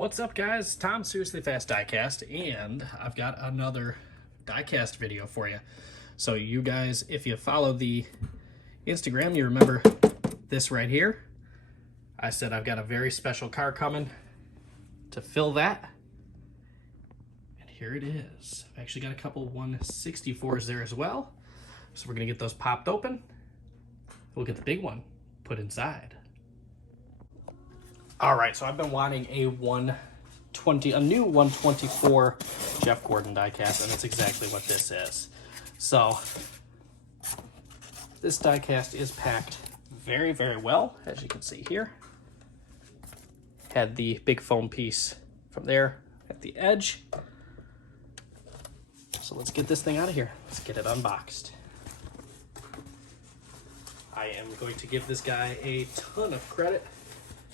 What's up, guys? Tom Seriously Fast Diecast, and I've got another diecast video for you. So you guys, if you follow the Instagram, you remember this right here. I said I've got a very special car coming to fill that. And here it is. I've actually got a couple 164s there as well. So we're gonna get those popped open. We'll get the big one put inside. All right, so I've been wanting a new 124 Jeff Gordon diecast, and that's exactly what this is. So this diecast is packed very, very well, as you can see here. Had the big foam piece from there at the edge. So let's get this thing out of here. Let's get it unboxed. I am going to give this guy a ton of credit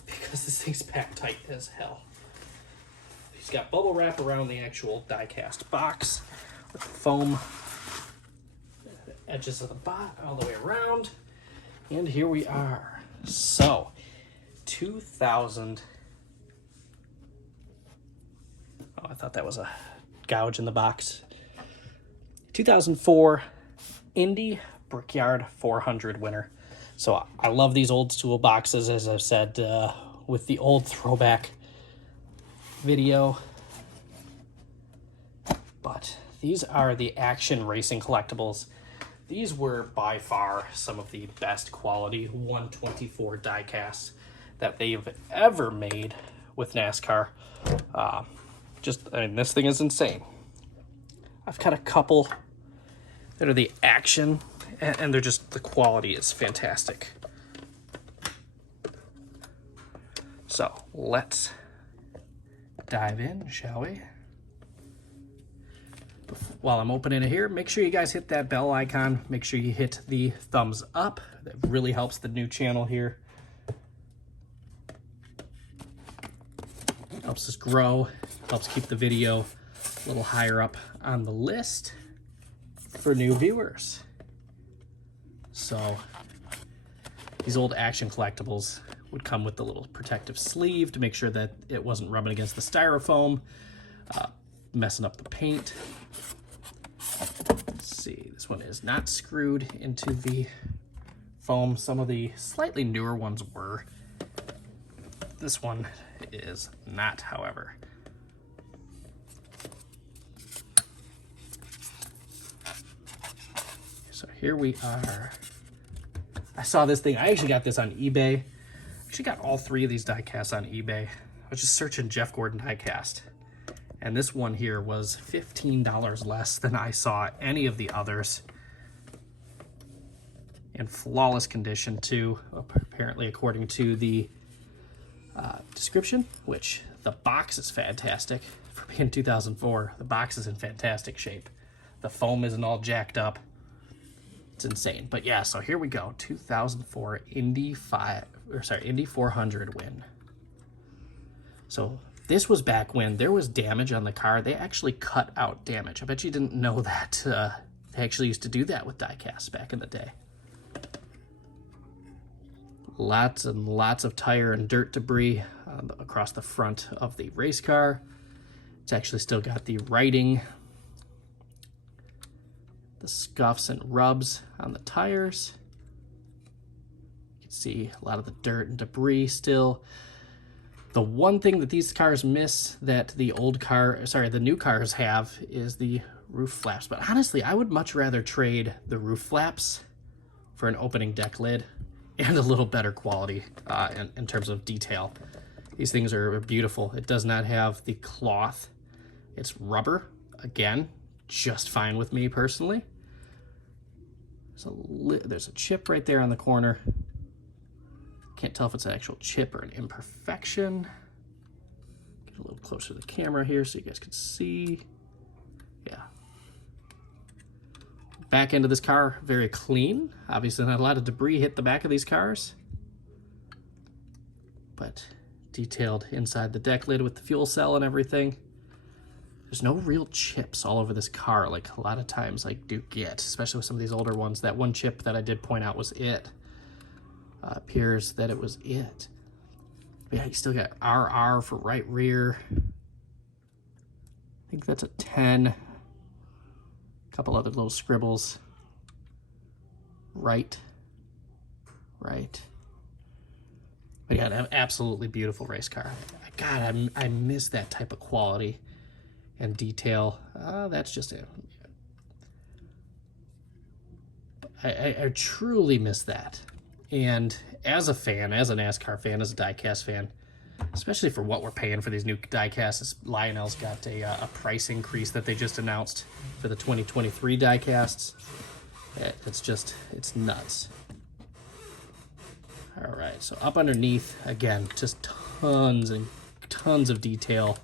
because this thing's packed tight as hell. He's got bubble wrap around the actual diecast box with the foam edges of the bot all the way around. And here we are. So, 2000. Oh, I thought that was a gouge in the box. 2004 Indy Brickyard 400 winner. So I love these old school boxes, as I've said with the old throwback video. But these are the action racing collectibles. These were by far some of the best quality 124 diecasts that they've ever made with NASCAR. I mean, this thing is insane. I've got a couple that are the action, and they're just, the quality is fantastic. So let's dive in, shall we? While I'm opening it here, make sure you guys hit that bell icon. Make sure you hit the thumbs up. That really helps the new channel here. Helps us grow, helps keep the video a little higher up on the list for new viewers. So these old action collectibles would come with the little protective sleeve to make sure that it wasn't rubbing against the styrofoam, messing up the paint. Let's see, this one is not screwed into the foam. Some of the slightly newer ones were. This one is not, however. So here we are. I saw this thing. I actually got this on eBay. I actually got all three of these diecasts on eBay. I was just searching Jeff Gordon diecast. And this one here was $15 less than I saw any of the others. In flawless condition too, apparently according to the description, which the box is fantastic. For being 2004, the box is in fantastic shape. The foam isn't all jacked up. It's insane. But yeah, so here we go. 2004 Indy 400 win. So this was back when there was damage on the car. They actually cut out damage. I bet you didn't know that. They actually used to do that with diecasts back in the day. Lots and lots of tire and dirt debris across the front of the race car. It's actually still got the writing, the scuffs and rubs on the tires. You can see a lot of the dirt and debris still. The one thing that these cars miss that the new cars have is the roof flaps. But honestly, I would much rather trade the roof flaps for an opening deck lid and a little better quality in terms of detail. These things are beautiful. It does not have the cloth. It's rubber. Again, just fine with me personally. There's a chip right there on the corner. Can't tell if it's an actual chip or an imperfection. Get a little closer to the camera here so you guys can see. Yeah. Back end of this car, very clean. Obviously not a lot of debris hit the back of these cars. But detailed inside the deck lid with the fuel cell and everything. There's no real chips all over this car like a lot of times I do get, especially with some of these older ones. That one chip that I did point out was it. Appears that it was it. But yeah, you still got RR for right rear. I think that's a 10. A couple other little scribbles. Right. But yeah, an absolutely beautiful race car. God, I miss that type of quality and detail. That's just it. I truly miss that. And as a fan, as a NASCAR fan, as a diecast fan, especially for what we're paying for these new diecasts, Lionel's got a price increase that they just announced for the 2023 diecasts. It's nuts. All right, so up underneath, again, just tons and tons of detail.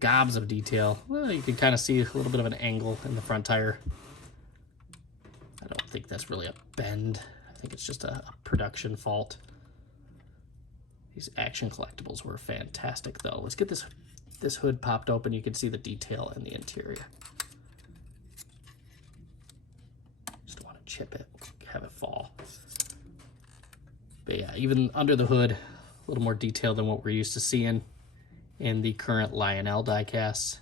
Gobs of detail. Well, you can kind of see a little bit of an angle in the front tire. I don't think that's really a bend. I think it's just a production fault. These Action Collectibles were fantastic, though. Let's get this hood popped open. You can see the detail in the interior. Just don't want to chip it, have it fall. But yeah, even under the hood, a little more detail than what we're used to seeing in the current Lionel diecasts.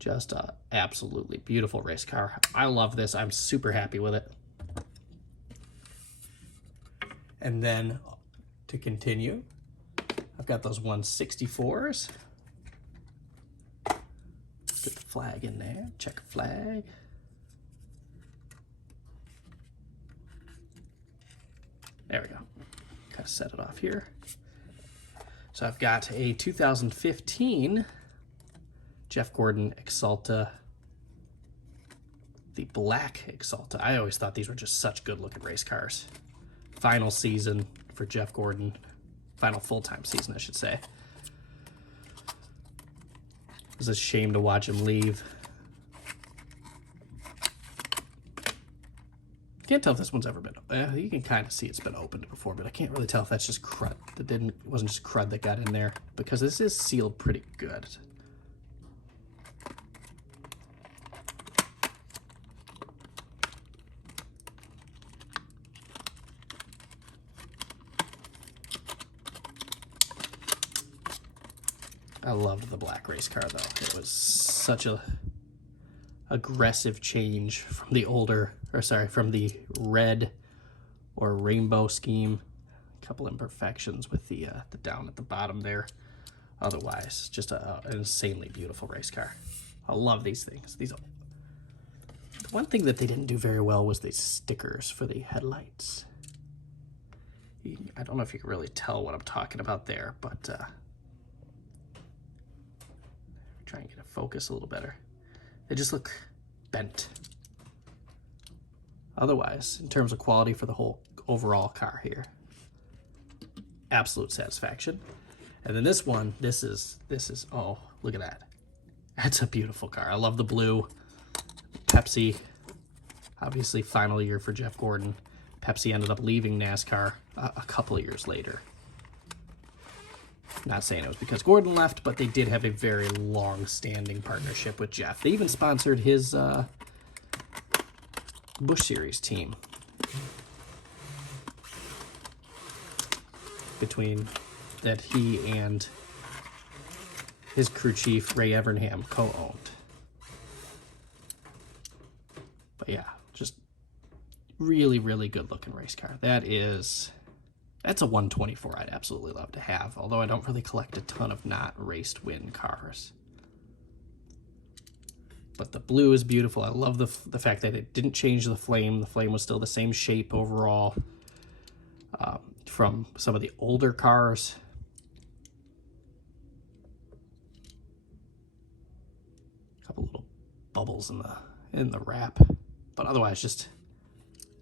Just a absolutely beautiful race car. I love this. I'm super happy with it. And then to continue, I've got those 164s. Get the flag in there. Check flag. There we go. Kind of set it off here. So I've got a 2015 Jeff Gordon Exalta, the black Exalta. I always thought these were just such good looking race cars. Final season for Jeff Gordon. Final full-time season, I should say. It was a shame to watch him leave. Can't tell if this one's ever been. You can kind of see it's been opened before, but I can't really tell if that's just crud. It wasn't just crud that got in there, because this is sealed pretty good. I loved the black race car, though. It was such a aggressive change from the from the red or rainbow scheme. A couple imperfections with the down at the bottom there. Otherwise, just an insanely beautiful race car. I love these things. The one thing that they didn't do very well was the stickers for the headlights. I don't know if you can really tell what I'm talking about there, but try and get a focus a little better. They just look bent. Otherwise, in terms of quality for the whole overall car here, absolute satisfaction. And then this one, this is oh, look at that. That's a beautiful car. I love the blue. Pepsi, obviously final year for Jeff Gordon. Pepsi ended up leaving NASCAR a couple of years later. Not saying it was because Gordon left, but they did have a very long-standing partnership with Jeff. They even sponsored his Busch Series team. Between that he and his crew chief, Ray Evernham, co-owned. But yeah, just really, really good-looking race car. That's a 124 I'd absolutely love to have, although I don't really collect a ton of not raced win cars. But the blue is beautiful. I love the fact that it didn't change the flame. The flame was still the same shape overall from some of the older cars. A couple little bubbles in the wrap, but otherwise just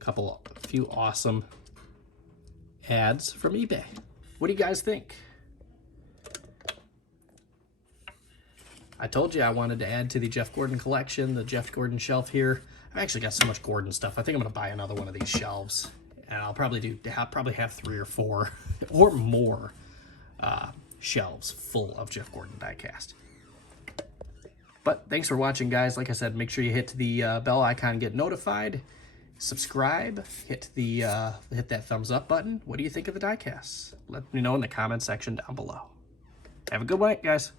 a few awesome ads from eBay. What do you guys think? I told you I wanted to add to the Jeff Gordon collection, the Jeff Gordon shelf here. I've actually got so much Gordon stuff. I think I'm going to buy another one of these shelves. And I'll probably have 3 or 4 or more shelves full of Jeff Gordon diecast. But thanks for watching, guys. Like I said, make sure you hit the bell icon and get notified. Subscribe, hit that thumbs up button. What do you think of the diecast? Let me know in the comment section down below. Have a good night, guys.